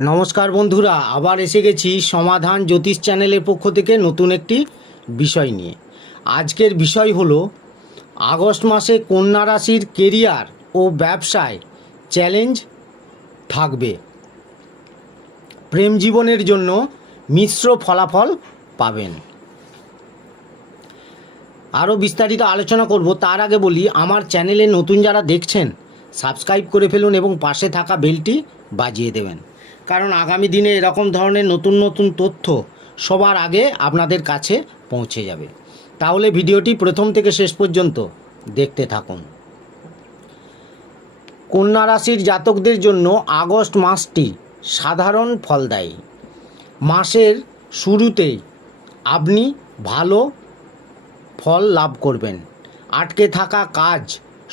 নমস্কার বন্ধুরা, আবার এসে গেছি সমাধান জ্যোতিষ চ্যানেলের পক্ষ থেকে নতুন একটি বিষয় নিয়ে। আজকের বিষয় হলো, আগস্ট মাসে কন্যা রাশির কেরিয়ার ও ব্যবসায় চ্যালেঞ্জ থাকবে। প্রেম জীবনের জন্য মিশ্র ফলাফল পাবেন। আরও বিস্তারিত আলোচনা করব, তার আগে বলি, আমার চ্যানেলে নতুন যারা দেখছেন, সাবস্ক্রাইব করে ফেলুন এবং পাশে থাকা বেলটি বাজিয়ে দেবেন। কারণ আগামী দিনে এরকম ধরনের নতুন নতুন তথ্য সবার আগে আপনাদের কাছে পৌঁছে যাবে। তাহলে ভিডিওটি প্রথম থেকে শেষ পর্যন্ত দেখতে থাকুন। কন্যা রাশির জাতকদের জন্য আগস্ট মাসটি সাধারণ ফলদায়ী। মাসের শুরুতেই আপনি ভালো ফল লাভ করবেন। আটকে থাকা কাজ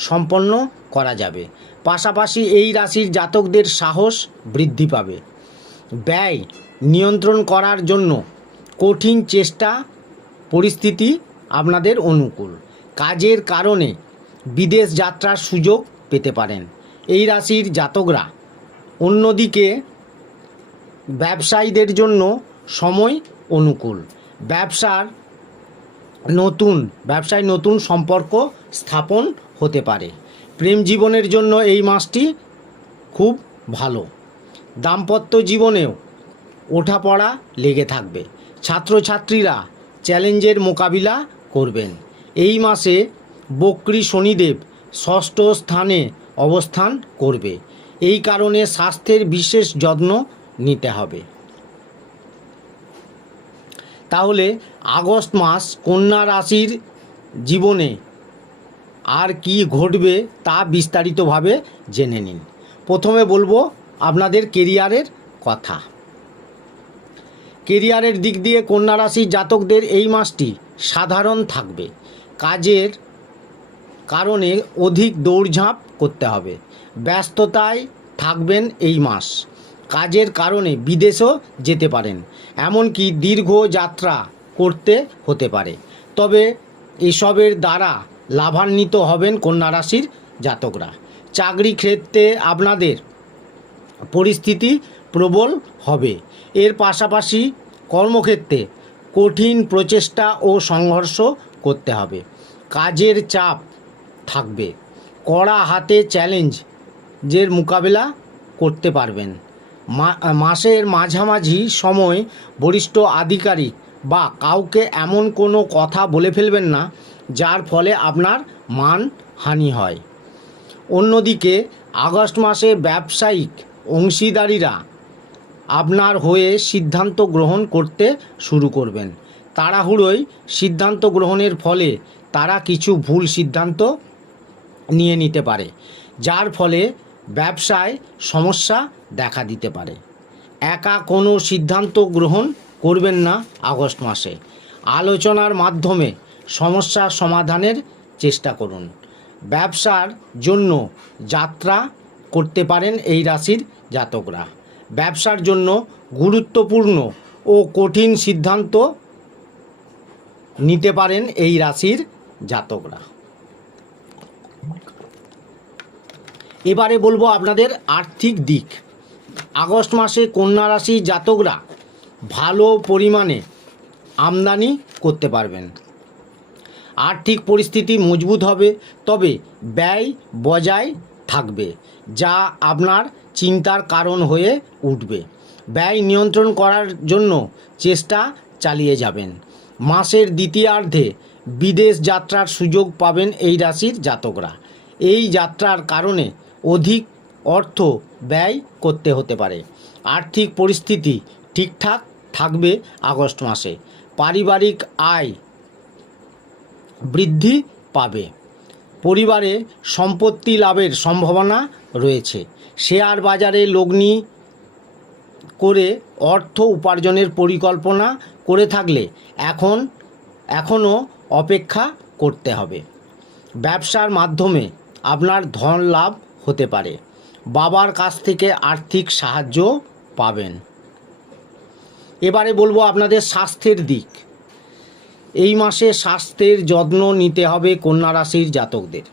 সম্পন্ন করা যাবে। পাশাপাশি এই রাশির জাতকদের সাহস বৃদ্ধি পাবে। ব্যয় নিয়ন্ত্রণ করার জন্য কঠিন চেষ্টা, পরিস্থিতি আপনাদের অনুকূল। কাজের কারণে বিদেশ যাত্রার সুযোগ পেতে পারেন। এই রাশির জাতকরা অন্যদিকে ব্যবসায়ীদের জন্য সময় অনুকূল। ব্যবসার নতুন, ব্যবসায় নতুন সম্পর্ক স্থাপন হতে পারে। প্রেম জীবনের জন্য এই মাসটি খুব ভালো। দাম্পত্য জীবনেও ওঠাপড়া লেগে থাকবে। ছাত্রছাত্রীরা চ্যালেঞ্জের মোকাবিলা করবেন। এই মাসে বক্রী শনিদেব ষষ্ঠ স্থানে অবস্থান করবে। এই কারণে স্বাস্থ্যের বিশেষ যত্ন নিতে হবে। তাহলে আগস্ট মাস কন্যা রাশির জীবনে আর কি ঘটবে তা বিস্তারিতভাবে জেনে নিন। প্রথমে বলব আপনাদের কেরিয়ারের কথা। কেরিয়ারের দিক দিয়ে কন্যা রাশির জাতকদের এই মাসটি সাধারণ থাকবে। কাজের কারণে অধিক দৌড়ঝাঁপ করতে হবে। ব্যস্ততায় থাকবেন এই মাস। কাজের কারণে বিদেশও যেতে পারেন। এমনকি দীর্ঘ যাত্রা করতে হতে পারে। তবে এসবের দ্বারা লাভান্বিত হবেন কন্যা রাশির জাতকরা। চাকরি ক্ষেত্রে আপনাদের পরিস্থিতি প্রবল হবে। এর পাশাপাশি কর্মক্ষেত্রে কঠিন প্রচেষ্টা ও সংঘর্ষ করতে হবে। কাজের চাপ থাকবে। কড়া হাতে চ্যালেঞ্জ যের মোকাবেলা করতে পারবেন। মাসের মাঝামাঝি সময় বরিষ্ঠ আধিকারিক বা কাউকে এমন কোনো কথা বলে ফেলবেন না যার ফলে আপনার মান হানি হয়। অন্যদিকে, আগস্ট মাসে ব্যবসায়িক অংশীদারিরা আপনার হয়ে সিদ্ধান্ত গ্রহণ করতে শুরু করবেন। তাড়াহুড়োয় সিদ্ধান্ত গ্রহণের ফলে তারা কিছু ভুল সিদ্ধান্ত নিয়ে নিতে পারে, যার ফলে ব্যবসায় সমস্যা দেখা দিতে পারে। একা কোনো সিদ্ধান্ত গ্রহণ করবেন না আগস্ট মাসে। আলোচনার মাধ্যমে সমস্যার সমাধানের চেষ্টা করুন। ব্যবসার জন্য যাত্রা করতে পারেন এই রাশির জাতকরা। ব্যবসার জন্য গুরুত্বপূর্ণ ও কঠিন সিদ্ধান্ত নিতে পারেন এই রাশির জাতকরা। এবারে বলব আপনাদের আর্থিক দিক। আগস্ট মাসে কন্যা রাশি জাতকরা ভালো পরিমাণে আমদানি করতে পারবেন। আর্থিক পরিস্থিতি মজবুত হবে, তবে ব্যয় বজায় থাকবে, যা আপনার চিন্তার কারণ হয়ে উঠবে। ব্যয় নিয়ন্ত্রণ করার জন্য চেষ্টা চালিয়ে যাবেন। মাসের দ্বিতীয়ার্ধে বিদেশ যাত্রার সুযোগ পাবেন এই রাশির জাতকরা। এই যাত্রার কারণে অধিক অর্থ ব্যয় করতে হতে পারে। আর্থিক পরিস্থিতি ঠিকঠাক থাকবে আগস্ট মাসে। পারিবারিক আয় বৃদ্ধি পাবে। পরিবারে সম্পত্তি লাভের সম্ভাবনা রয়েছে। শেয়ার বাজারে লগ্নি করে অর্থ উপার্জনের পরিকল্পনা করে থাকলে এখন, এখনও অপেক্ষা করতে হবে। ব্যবসার মাধ্যমে আপনার ধন লাভ হতে পারে। বাবার কাছ থেকে আর্থিক সাহায্য পাবেন। এবারে বলব আপনাদের স্বাস্থ্যের দিক। এই মাসে স্বাস্থ্যের যত্ন নিতে হবে কন্যা রাশির জাতকদের।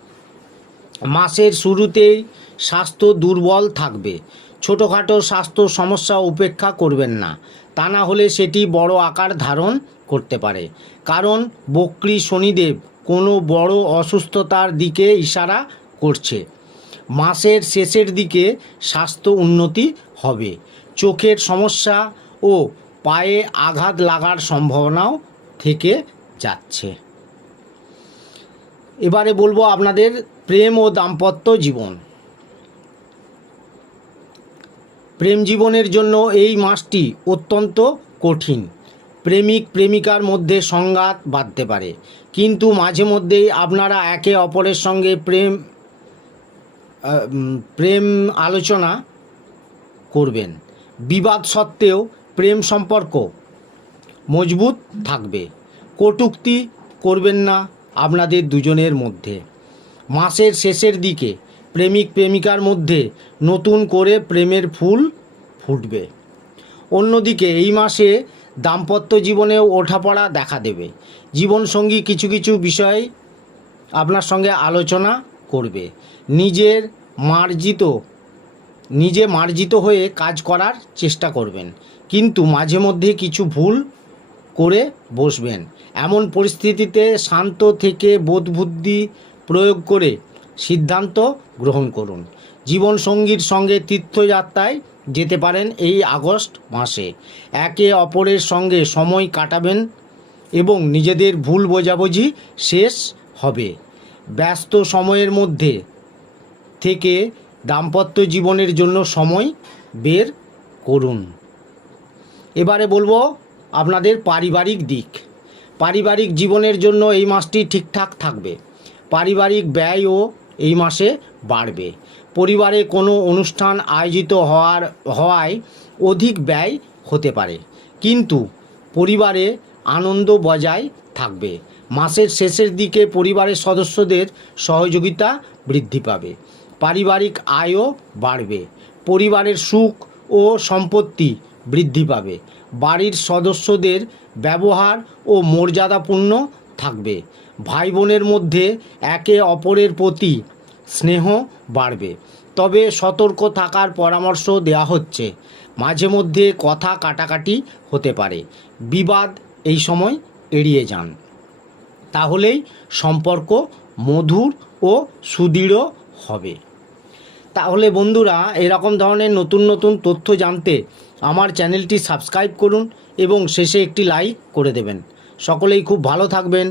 মাসের শুরুতেই স্বাস্থ্য দুর্বল থাকবে। ছোটোখাটো স্বাস্থ্য সমস্যা উপেক্ষা করবেন না। তা না হলে সেটি বড় আকার ধারণ করতে পারে। কারণ বক্রী শনিদেব কোনো বড় অসুস্থতার দিকে ইশারা করছে। মাসের শেষের দিকে স্বাস্থ্য উন্নতি হবে। চোখের সমস্যা ও পায়ে আঘাত লাগার সম্ভাবনাও থেকে যাচ্ছে। এবারে বলব আপনাদের প্রেম ও দাম্পত্য জীবন। প্রেম জীবনের জন্য এই মাসটি অত্যন্ত কঠিন। প্রেমিক, প্রেমিকার মধ্যে সংঘাত বাঁধতে পারে। কিন্তু মাঝে মধ্যেই আপনারা একে অপরের সঙ্গে প্রেম প্রেম আলোচনা করবেন। বিবাদ সত্ত্বেও প্রেম সম্পর্ক মজবুত থাকবে। কটূক্তি করবেন না আপনাদের দুজনের মধ্যে। মাসের শেষের দিকে প্রেমিক প্রেমিকার মধ্যে নতুন করে প্রেমের ফুল ফুটবে। অন্যদিকে এই মাসে দাম্পত্য জীবনেও ওঠাপড়া দেখা দেবে। জীবনসঙ্গী কিছু কিছু বিষয় আপনার সঙ্গে আলোচনা করবে। নিজের মার্জিত, নিজে মার্জিত হয়ে কাজ করার চেষ্টা করবেন। কিন্তু মাঝে মধ্যে কিছু ভুল করে বসবেন। এমন পরিস্থিতিতে শান্ত থেকে বোধবুদ্ধি প্রয়োগ করে সিদ্ধান্ত গ্রহণ করুন। জীবনসঙ্গীর সঙ্গে তীর্থযাত্রায় যেতে পারেন এই আগস্ট মাসে। একে অপরের সঙ্গে সময় কাটাবেন এবং নিজেদের ভুল বোঝাবুঝি শেষ হবে। ব্যস্ত সময়ের মধ্যে থেকে দাম্পত্য জীবনের জন্য সময় বের করুন। এবারে বলব আপনাদের পারিবারিক দিক। পারিবারিক জীবনের জন্য এই মাসটি ঠিকঠাক থাকবে। পারিবারিক ব্যয়ও এই মাসে বাড়বে। পরিবারে কোনো অনুষ্ঠান আয়োজিত হওয়ার, হওয়ায় অধিক ব্যয় হতে পারে। কিন্তু পরিবারে আনন্দ বজায় থাকবে। মাসের শেষের দিকে পরিবারের সদস্যদের সহযোগিতা বৃদ্ধি পাবে। পারিবারিক আয়ও বাড়বে। পরিবারের সুখ ও সম্পত্তি বৃদ্ধি পাবে। বাড়ির সদস্যদের ব্যবহার ও মর্যাদাপূর্ণ থাকবে। ভাই বোনের মধ্যে একে অপরের প্রতি স্নেহ বাড়বে। তবে সতর্ক থাকার পরামর্শ দেওয়া হচ্ছে। মাঝে মধ্যে কথা কাটাকাটি হতে পারে। বিবাদ এই সময় এড়িয়ে যান। তাহলেই সম্পর্ক মধুর ও সুদৃঢ় হবে। তাহলে বন্ধুরা, এরকম ধরনের নতুন নতুন তথ্য জানতে আমার চ্যানেলটি সাবস্ক্রাইব করুন এবং শেষে একটি লাইক করে দেবেন। সকলেই খুব ভালো থাকবেন।